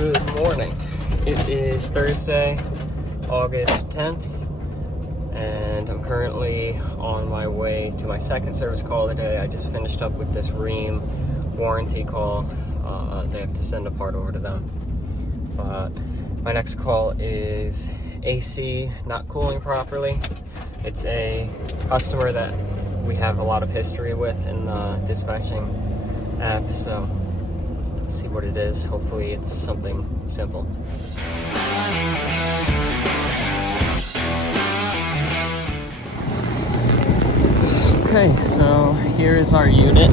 Good morning. It is Thursday, August 10th, and I'm currently on my way to my second service call of the day. I just finished up with this Rheem warranty call. They have to send a part over to them. But my next call is AC not cooling properly. It's a customer that we have a lot of history with in the dispatching app, so let's see what it is. Hopefully it's something simple. Okay, so here is our unit.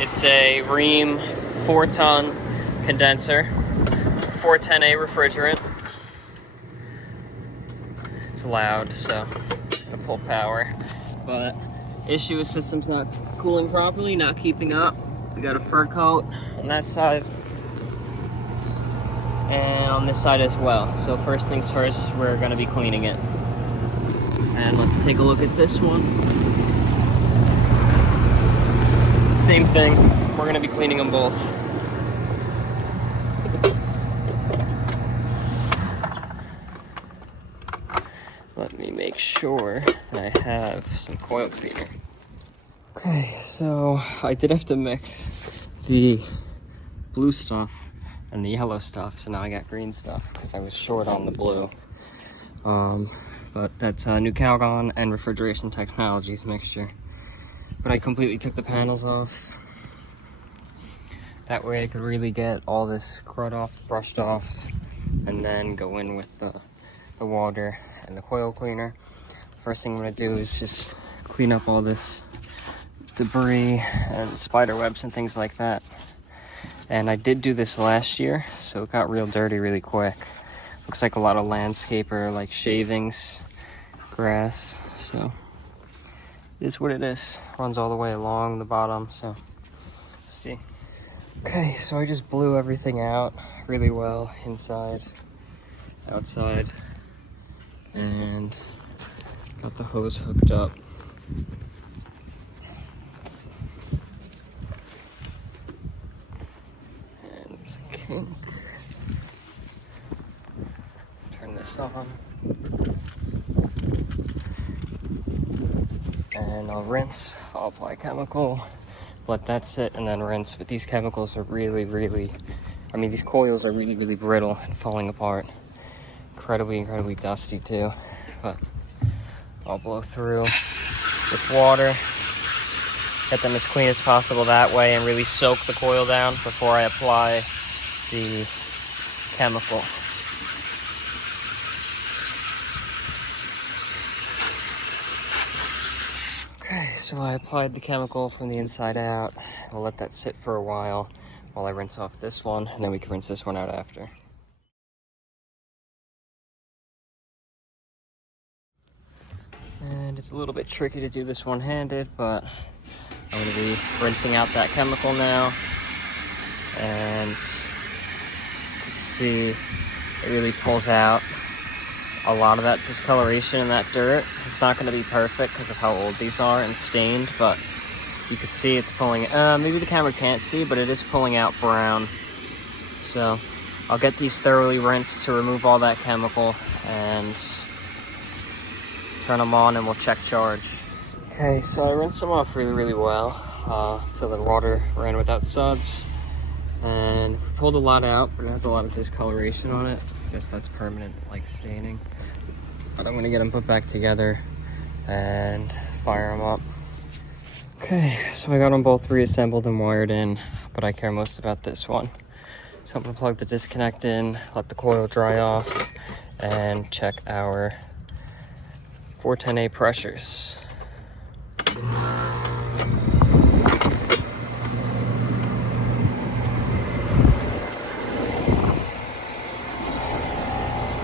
It's a Rheem 4-ton condenser, 410A refrigerant. It's loud, so it's gonna pull power. But issue is system's not cooling properly, not keeping up. We got a fur coat on that side and on this side as well. So first things first, we're gonna be cleaning it. And let's take a look at this one. Same thing, we're gonna be cleaning them both. Let me make sure that I have some coil cleaner. Okay, so I did have to mix the blue stuff and the yellow stuff, so now I got green stuff because I was short on the blue. But that's New Calgon and Refrigeration Technologies mixture. But I completely took the panels off. That way I could really get all this crud off, brushed off, and then go in with the water and the coil cleaner. First thing I'm gonna do is just clean up all this debris and spider webs and things like that. And I did do this last year, so it got real dirty really quick. Looks like a lot of landscaper, like shavings, grass, so it is what it is. Runs all the way along the bottom, so let's see. Okay, so I just blew everything out really well, inside, outside, and got the hose hooked up. And there's a kink. Turn this on. And I'll rinse, I'll apply chemical, let that sit, and then rinse. But these chemicals are really, these coils are really brittle and falling apart. Incredibly dusty too. But I'll blow through with water, get them as clean as possible that way, and really soak the coil down before I apply the chemical. Okay, so I applied the chemical from the inside out. We'll let that sit for a while I rinse off this one, and then we can rinse this one out after. And it's a little bit tricky to do this one-handed, but I'm going to be rinsing out that chemical now. And you can see it really pulls out a lot of that discoloration and that dirt. It's not going to be perfect because of how old these are and stained, but you can see it's pulling, maybe the camera can't see, but it is pulling out brown. So I'll get these thoroughly rinsed to remove all that chemical and turn them on, and we'll check charge. Okay, so I rinsed them off really well till the water ran without suds, and pulled a lot out, but it has a lot of discoloration on it. I guess that's permanent, like staining. But I'm gonna get them put back together and fire them up. Okay, so I got them both reassembled and wired in, but I care most about this one. So I'm gonna plug the disconnect in, let the coil dry off, and check our 410A pressures.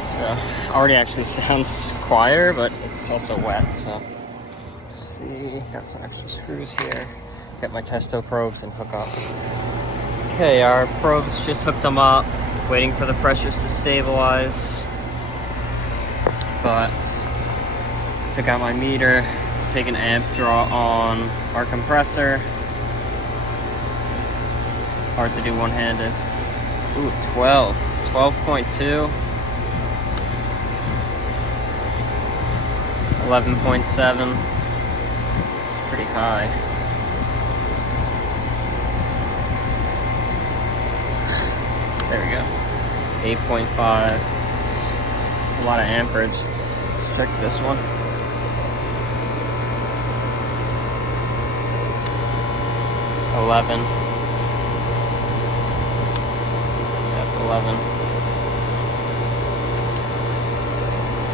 So already actually sounds quieter, but it's also wet, so let's see. Got some extra screws here. Get my testo probes and hook up. Okay, our probes, just hooked them up, waiting for the pressures to stabilize. But took out my meter, take an amp draw on our compressor. Hard to do one-handed. Ooh, 12 12.2, 11.7. It's pretty high. There we go. 8.5. It's a lot of amperage. Let's check this one. 11. Yep, 11.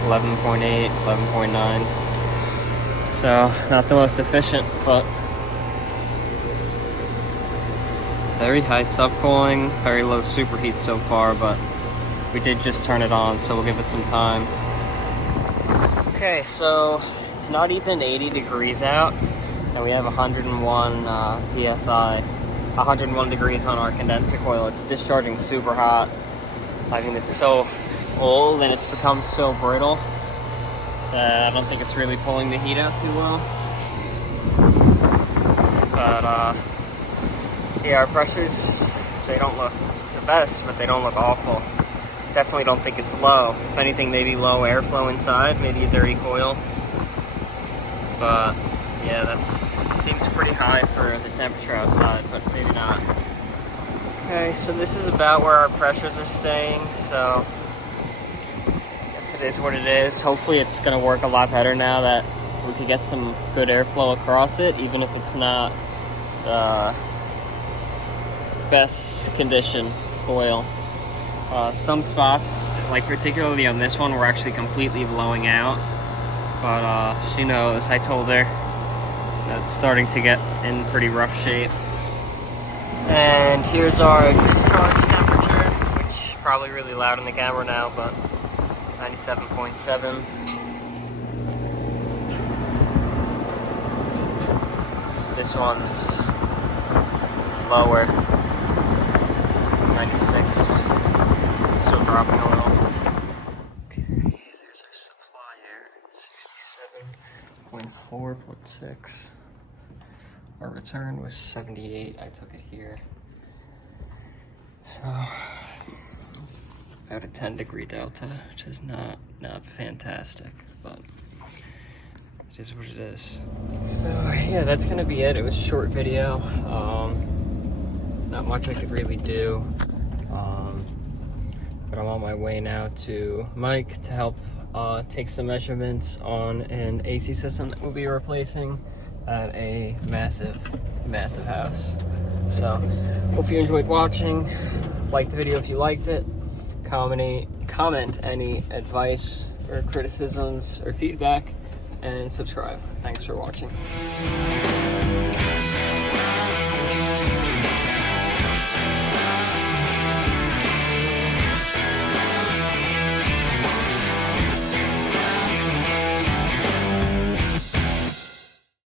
11.8, 11.9. So, not the most efficient, but very high subcooling, very low superheat so far, but we did just turn it on, so we'll give it some time. Okay, so it's not even 80 degrees out, and we have 101 PSI, 101 degrees on our condenser coil. It's discharging super hot. I mean, it's so old and it's become so brittle that I don't think it's really pulling the heat out too well. But yeah, our pressures, they don't look the best, but they don't look awful. Definitely don't think it's low. If anything, maybe low airflow inside, maybe a dirty coil. But yeah, that's seems pretty high for the temperature outside, but maybe not. Okay, so this is about where our pressures are staying, so I guess it is what it is. Hopefully it's gonna work a lot better now that we can get some good airflow across it, even if it's not the best condition coil. Some spots, like particularly on this one, we're actually completely blowing out. But she knows, I told her that it's starting to get in pretty rough shape. And here's our discharge temperature, which is probably really loud in the camera now, but 97.7. This one's lower, 96. Still dropping a little. Okay, there's our supply air, 67.4.6. Our return was 78. I took it here. So about a 10-degree delta, which is not fantastic, but it is what it is. So yeah, that's gonna be it. It was a short video. Not much I could really do. But I'm on my way now to Mike to help take some measurements on an AC system that we'll be replacing at a massive house. So hope you enjoyed watching. Like the video if you liked it. Comment any advice or criticisms or feedback, and subscribe. Thanks for watching.